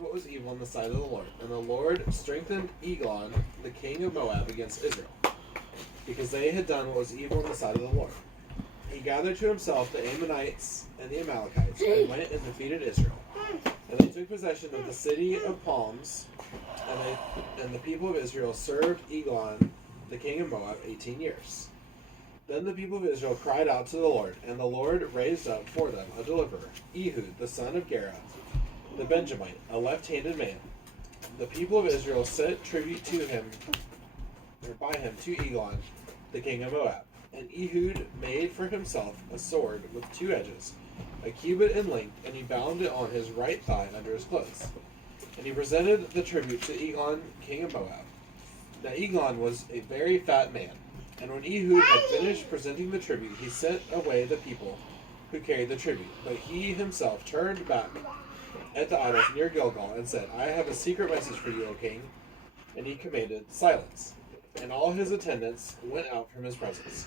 did what was evil in the sight of the Lord. And the Lord strengthened Eglon, the king of Moab, against Israel, because they had done what was evil in the sight of the Lord. He gathered to himself the Ammonites and the Amalekites, and went and defeated Israel. And they took possession of the city of palms, and the people of Israel served Eglon, the king of Moab, 18 years. Then the people of Israel cried out to the Lord, and the Lord raised up for them a deliverer, Ehud, the son of Gera, the Benjamite, a left-handed man. The people of Israel sent tribute to him, or by him, to Eglon, the king of Moab. And Ehud made for himself a sword with 2 edges, a cubit in length, and he bound it on his right thigh under his clothes. And he presented the tribute to Eglon, king of Moab. Now Eglon was a very fat man, and when Ehud had finished presenting the tribute, he sent away the people who carried the tribute. But he himself turned back at the idols near Gilgal and said, I have a secret message for you, O king. And he commanded silence. And all his attendants went out from his presence.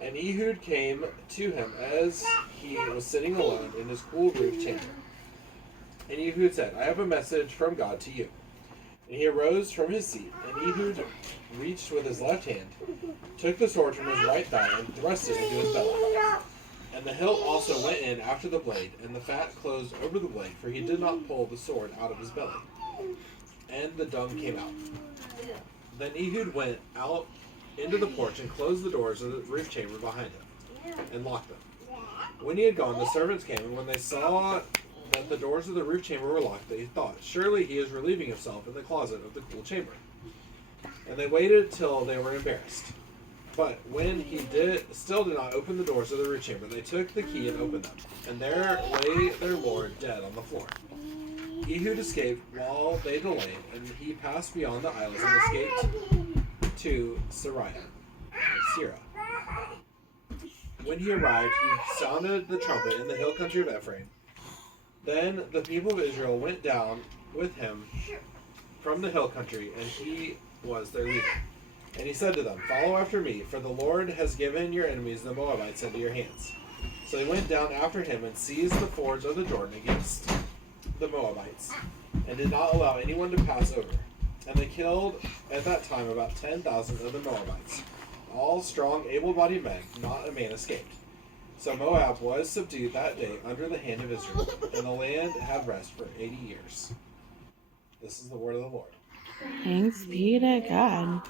And Ehud came to him as he was sitting alone in his cool roof chamber. And Ehud said, I have a message from God to you. And he arose from his seat, and Ehud reached with his left hand, took the sword from his right thigh, and thrust it into his belly. And the hilt also went in after the blade, and the fat closed over the blade, for he did not pull the sword out of his belly. And the dung came out. Then Ehud went out into the porch and closed the doors of the roof chamber behind him, and locked them. When he had gone, the servants came, and when they saw that the doors of the roof chamber were locked, they thought, surely he is relieving himself in the closet of the cool chamber. And they waited till they were embarrassed. But when he still did not open the doors of the roof chamber, they took the key and opened them. And there lay their lord dead on the floor. Ehud escaped while they delayed, and he passed beyond the isles and escaped to Seirah. When he arrived, he sounded the trumpet in the hill country of Ephraim. Then the people of Israel went down with him from the hill country, and he was their leader. And he said to them, follow after me, for the Lord has given your enemies the Moabites into your hands. So they went down after him and seized the fords of the Jordan against the Moabites, and did not allow anyone to pass over. And they killed at that time about 10,000 of the Moabites, all strong, able-bodied men, not a man escaped. So Moab was subdued that day under the hand of Israel, and the land had rest for 80 years. This is the word of the Lord. Thanks be to God.